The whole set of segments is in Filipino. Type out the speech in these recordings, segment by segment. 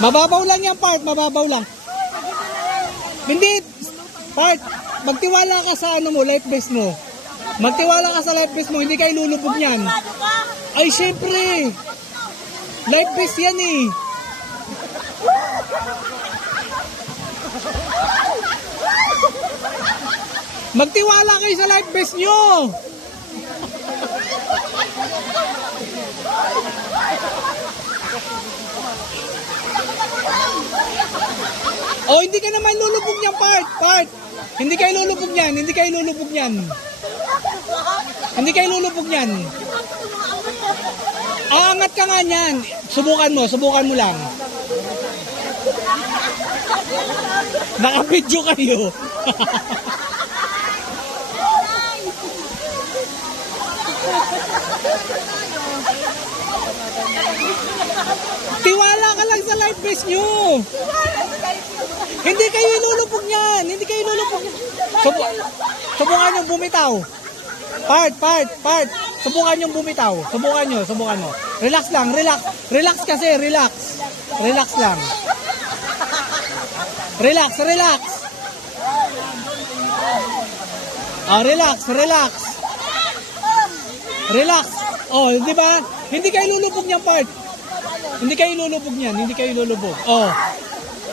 Mababaw lang yan, part. Mababaw lang. Hindi, part. Magtiwala ka sa ano mo, life vest mo. Magtiwala ka sa life vest mo, hindi kayo lulubog niyan. Ay, syempre. Life vest yan eh. Magtiwala kayo sa life vest nyo. Oh, hindi ka naman lulubog niyan, part. Hindi kayo lulubog niyan, hindi kayo lulubog niyan. Hindi kayo lulubog niyan. Aangat ka nga niyan. Subukan mo lang. Nakapidyo kayo. Tiwala ka lang sa life vest nyo. Hindi kayo ilulubog niyan. Hindi kayo ilulubog. Subukan nyo bumitaw. Part. Subukan nyo bumitaw. Subukan mo. Relax lang, relax. Relax kasi, relax. Relax lang. Relax. Oh, relax. Relax. Oh, di ba? Hindi kayo lulubog niyan, part. Hindi kayo lulubog niyan.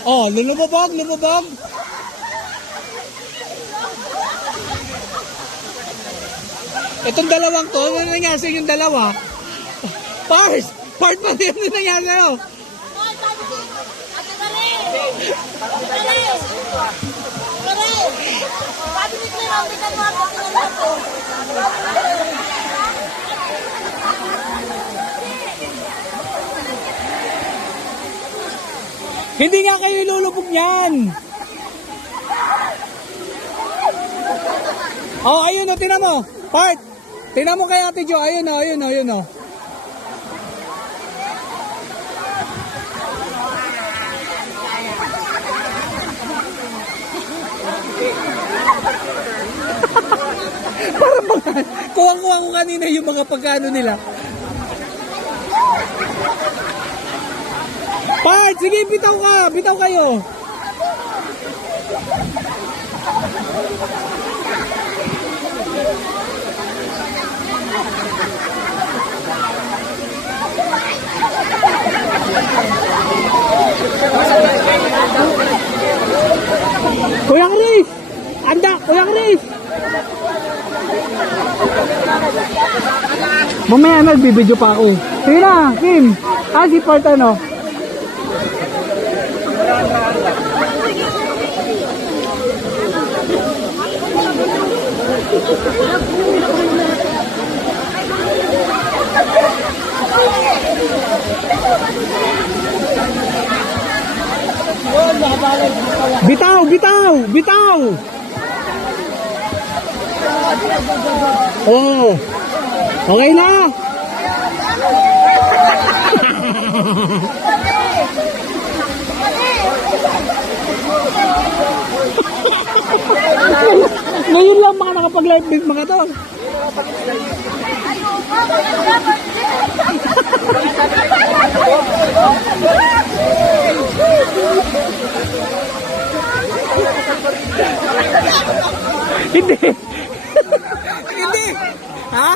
Oh, lumubog. Itong dalawang to, ano nangyari sa yung dalawa? Part pa rin yung nangyari sa'yo. Hindi nga kayo ilulubog niyan. Oh, ayun o, tinan mo. Part. Tinan mo kay Ate Jo. Ayun o. Parang kuwang-kuwa ko kanina yung mga pagkano nila. Part, sige, bitaw kayo. Kuya Chris! Kuya Chris! Mamaya nagbibideo pa ako. Sige na, Kim. Si Part ano? Bitaw! Oh. Okay na. Ngayon lang mga nakapag-live beat mga to. Hindi. Ha?